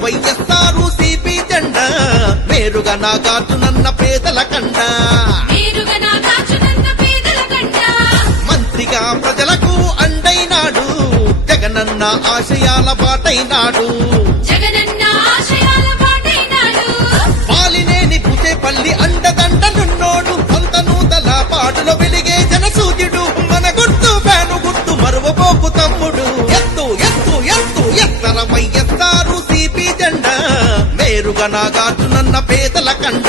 YSR CP జెండా మేరుగా నాగార్జునన్న పేదల కండ. నేరుగా మంత్రిగా ప్రజలకు అండైనాడు జగనన్న ఆశయాల బాటైనాడు. మేరుగా నాగార్జునన్న పేదల కండ.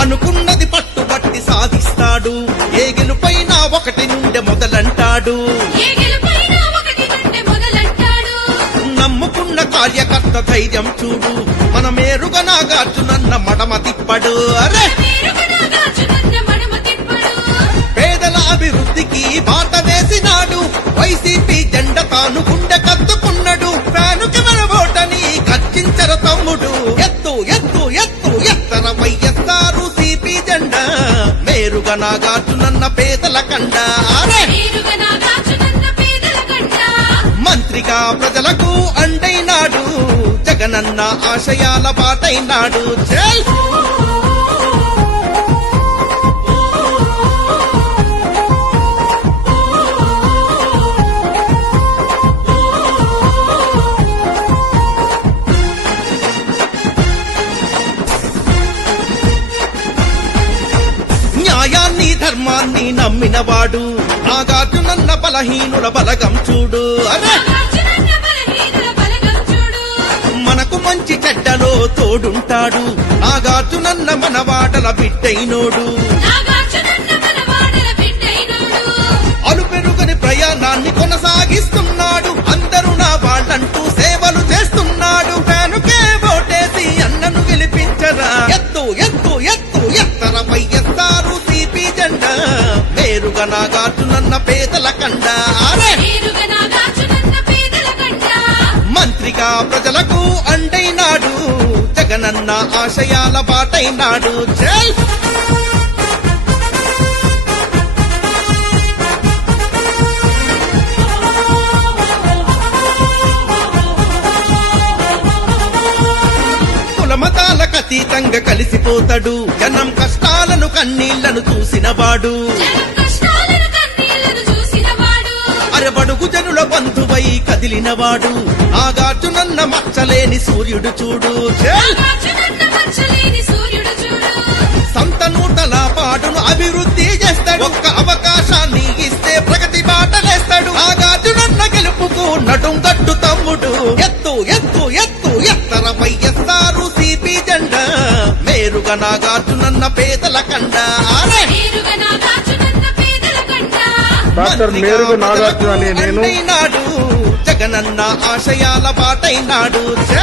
అనుకున్నది పట్టుబట్టి సాధిస్తాడు. ఏ గెలుపైనా ఒకటి నుండి మొదలంటాడు. నమ్ముకున్న కార్యకర్త ధైర్యం చూడు. మన మేరుగా నాగార్జునన్న మడమ తిప్పడు. అరే! పేదల అభివృద్ధికి బాట వేసినాడు. వైసీపీ జెండ తాను గుండె కత్తుకున్నాడు. మన ఓటని ఖర్చించరు తమ్ముడు. ఎత్తు ఎత్తు ఎత్తు ఎత్తర వైఎస్ఆరు సిపి జెండా. మేరుగా నాగార్జునన్న పేదల కండ. అరే! మంత్రిగా ప్రజలకు అండైనాడు జగనన్న ఆశయాల బాటైనాడు జై! న్యాయాన్ని ధర్మాన్ని నమ్మినవాడు. నాగార్జునన్న బలహీనుల బలగం చూడు. అరే! మంచి చెడ్డలో తోడుంటాడు. నాగార్జునన్న మన వాటల బిడ్డైనోడు. నాగార్జునన్న మన వాడల బిడ్డైనోడు. అలు పెరుగని ప్రయాణాన్ని కొనసాగిస్తున్నాడు. అందరూ నా వాళ్ళంటూ సేవలు చేస్తున్నాడు. ఫ్యానుకే ఓటేసి అన్నను గెలిపించరా. ఎత్తు ఎత్తు ఎత్తు ఎత్తర వైఎస్ఆరు సిపి జెండా. మేరుగా నాగార్జునన్న పేదల కండ. మంత్రిగా ప్రజలకు అండైనాడు జగనన్న ఆశయాల బాటైనాడు జై! కులమతాలకు అతీతంగా కలిసిపోతాడు. జనం కష్టాలను కన్నీళ్ళను చూసినవాడు బంధువై కదిలినవాడు. నాగార్జునన్న మచ్చలేని సూర్యుడు చూడు. జై నాగార్జునన్న మచ్చలేని సూర్యుడు చూడు. సంత నూతల పాటును అభివృద్ధి చేస్తాడు. ఒక్క అవకాశాన్ని ఇస్తే ప్రగతి బాటలేస్తాడు నాగార్జునన్న గెలుపుకు నడుం గట్టు తమ్ముడు. ఎత్తు ఎత్తు ఎత్తు ఎత్తర వైఎస్ఆరు సిపి జెండా. మేరుగా నాగార్జునన్న పేదల కండ. డాక్టర్ మేరుగు నాగార్జున అనే నేను జగనన్న ఆశయాల బాటైనాడు జై